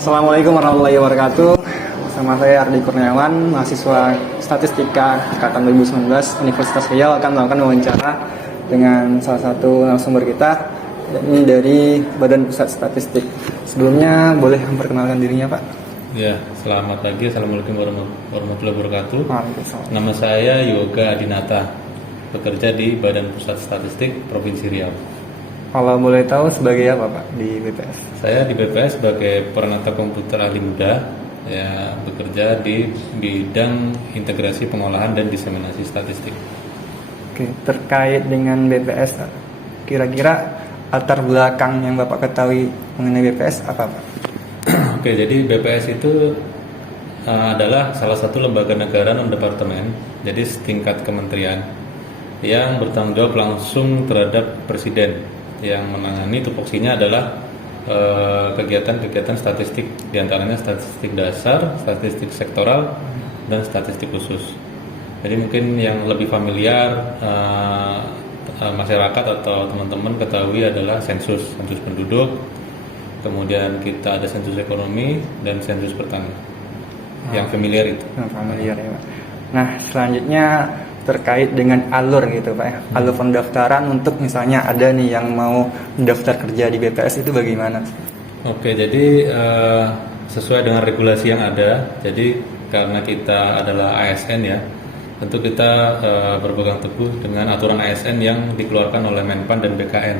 Assalamualaikum warahmatullahi wabarakatuh. Bersama saya Ardi Kurniawan, mahasiswa Statistika Angkatan 2019 Universitas Riau, akan melakukan wawancara dengan salah satu narasumber kita, yakni dari Badan Pusat Statistik. Sebelumnya boleh memperkenalkan dirinya, Pak? Ya, selamat pagi. Assalamualaikum warahmatullahi wabarakatuh. Waalaikumsalam. Nama saya Yoga Adinata, bekerja di Badan Pusat Statistik Provinsi Riau. Kalau boleh tahu sebagai apa, Pak, di BPS? Saya di BPS sebagai peranata komputer ahli muda, ya, bekerja di bidang integrasi pengolahan dan diseminasi statistik. Oke, terkait dengan BPS, kira-kira latar belakang yang Bapak ketahui mengenai BPS apa, Pak? Oke, jadi BPS itu adalah salah satu lembaga negara non-departemen, jadi setingkat kementerian yang bertanggung jawab langsung terhadap presiden, yang menangani tupoksinya adalah kegiatan-kegiatan statistik, diantaranya statistik dasar, statistik sektoral, dan statistik khusus. Jadi mungkin yang lebih familiar masyarakat atau teman-teman ketahui adalah sensus penduduk, kemudian kita ada sensus ekonomi dan sensus pertanian. Yang familiar itu. Familiar ya, Pak. Nah, selanjutnya terkait dengan alur gitu, Pak ya. Alur pendaftaran untuk misalnya ada nih yang mau daftar kerja di BPS itu bagaimana? Oke, jadi sesuai dengan regulasi yang ada, jadi karena kita adalah ASN ya, tentu kita berpegang teguh dengan aturan ASN yang dikeluarkan oleh Menpan dan BKN.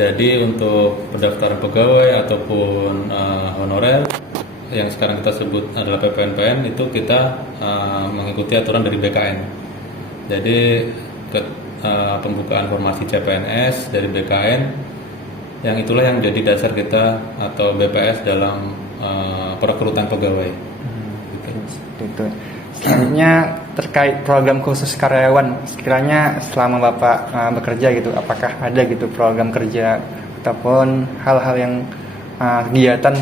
Jadi untuk pendaftaran pegawai ataupun honorer yang sekarang kita sebut adalah PPNPN, itu kita mengikuti aturan dari BKN. Jadi pembukaan formasi CPNS dari BKN, yang itulah yang jadi dasar kita atau BPS dalam perekrutan pegawai. Gitu. Selanjutnya terkait program khusus karyawan, sekiranya selama Bapak bekerja gitu, apakah ada gitu program kerja ataupun hal-hal yang kegiatan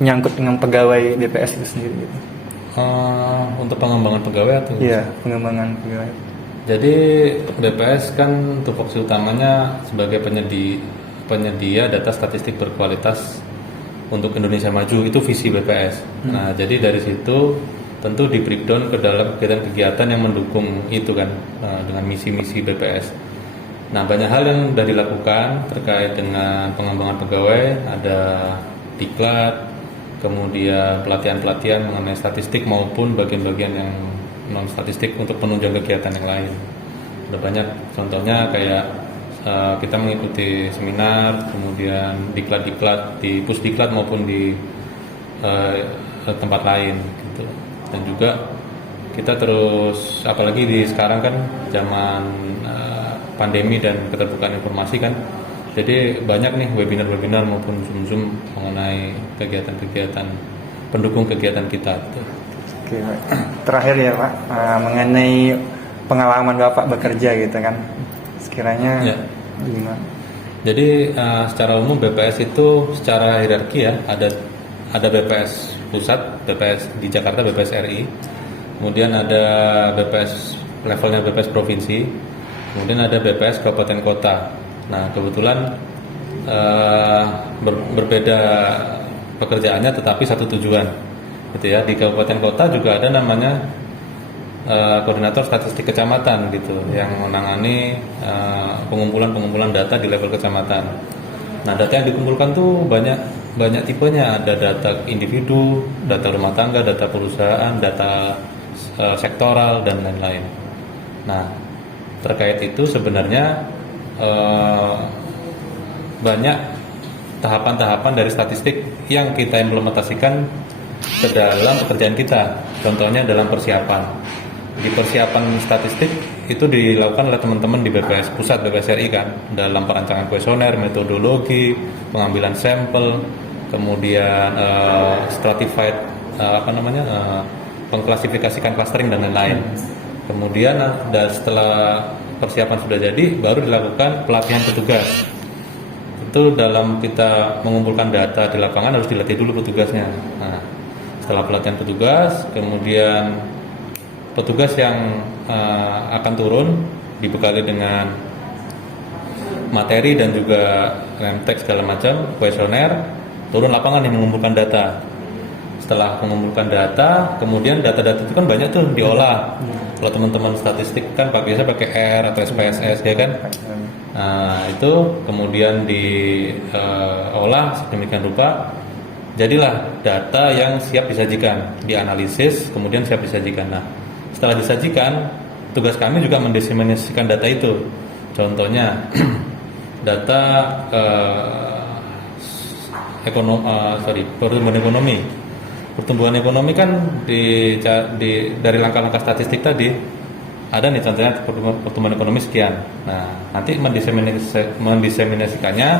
menyangkut dengan pegawai BPS itu sendiri gitu? Untuk pengembangan pegawai atau? Iya, pengembangan pegawai. Jadi BPS kan tupoksi utamanya sebagai penyedia data statistik berkualitas untuk Indonesia Maju, itu visi BPS. Nah, jadi dari situ tentu di breakdown ke dalam kegiatan-kegiatan yang mendukung itu kan, dengan misi-misi BPS. Nah, banyak hal yang sudah dilakukan terkait dengan pengembangan pegawai, ada diklat, kemudian pelatihan-pelatihan mengenai statistik maupun bagian-bagian yang non statistik untuk penunjang kegiatan yang lain. Ada banyak contohnya kayak kita mengikuti seminar, kemudian diklat-diklat di pusdiklat maupun di tempat lain gitu. Dan juga kita terus, apalagi di sekarang kan zaman pandemi dan keterbukaan informasi kan, jadi banyak nih webinar-webinar maupun Zoom mengenai kegiatan-kegiatan pendukung kegiatan kita. Oke, Pak. Terakhir ya, Pak, mengenai pengalaman Bapak bekerja gitu kan, sekiranya Ya. gimana? Jadi secara umum BPS itu secara hierarki ya, ada BPS pusat, BPS di Jakarta, BPS RI, kemudian ada BPS levelnya BPS provinsi, kemudian ada BPS kabupaten kota. Nah, kebetulan berbeda pekerjaannya tetapi satu tujuan gitu ya. Di kabupaten kota juga ada namanya koordinator statistik kecamatan gitu, yang menangani pengumpulan data di level kecamatan. Nah, data yang dikumpulkan tuh banyak tipenya, ada data individu, data rumah tangga, data perusahaan, data sektoral dan lain-lain. Nah, terkait itu sebenarnya banyak tahapan-tahapan dari statistik yang kita implementasikan ke dalam pekerjaan kita. Contohnya dalam persiapan. Di persiapan statistik itu dilakukan oleh teman-teman di BPS Pusat, BPS RI kan, dalam perancangan kuesioner, metodologi, pengambilan sampel, kemudian stratified pengklasifikasikan clustering dan lain-lain. Kemudian setelah persiapan sudah jadi, baru dilakukan pelatihan petugas. Itu dalam kita mengumpulkan data di lapangan harus dilatih dulu petugasnya. Nah, setelah pelatihan petugas, kemudian petugas yang akan turun dibekali dengan materi dan juga rem teks segala macam, kuesioner. turun lapangan nih mengumpulkan data. Setelah mengumpulkan data, kemudian data-data itu kan banyak tuh diolah. Kalau teman-teman statistik kan biasa pakai R atau SPSS ya kan. Nah, itu kemudian diolah sedemikian rupa, jadilah data yang siap disajikan, dianalisis, kemudian siap disajikan. Nah, setelah disajikan, tugas kami juga mendiseminasikan data itu. Contohnya data pertumbuhan ekonomi. Pertumbuhan ekonomi kan dari langkah-langkah statistik tadi ada nih contohnya pertumbuhan ekonomi sekian. Nah, nanti mendiseminasikannya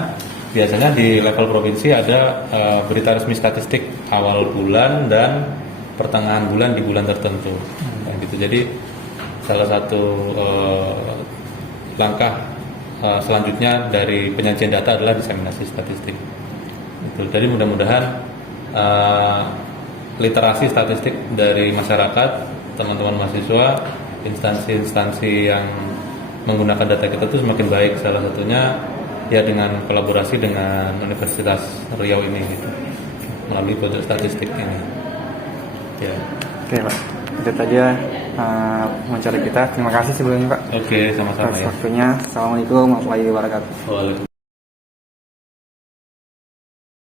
biasanya di level provinsi ada berita resmi statistik awal bulan dan pertengahan bulan di bulan tertentu. Nah, gitu. Jadi salah satu langkah selanjutnya dari penyajian data adalah diseminasi statistik. Itu. Jadi mudah-mudahan literasi statistik dari masyarakat, teman-teman mahasiswa, instansi-instansi yang menggunakan data kita itu semakin baik. Salah satunya ya dengan kolaborasi dengan Universitas Riau ini gitu, melalui proyek statistik ini. Ya. Oke Pak, itu saja wawancara kita. Terima kasih sebelumnya Pak Oke, sama-sama atas ya. waktunya. Assalamualaikum warahmatullahi wabarakatuh. Waalaikumsalam.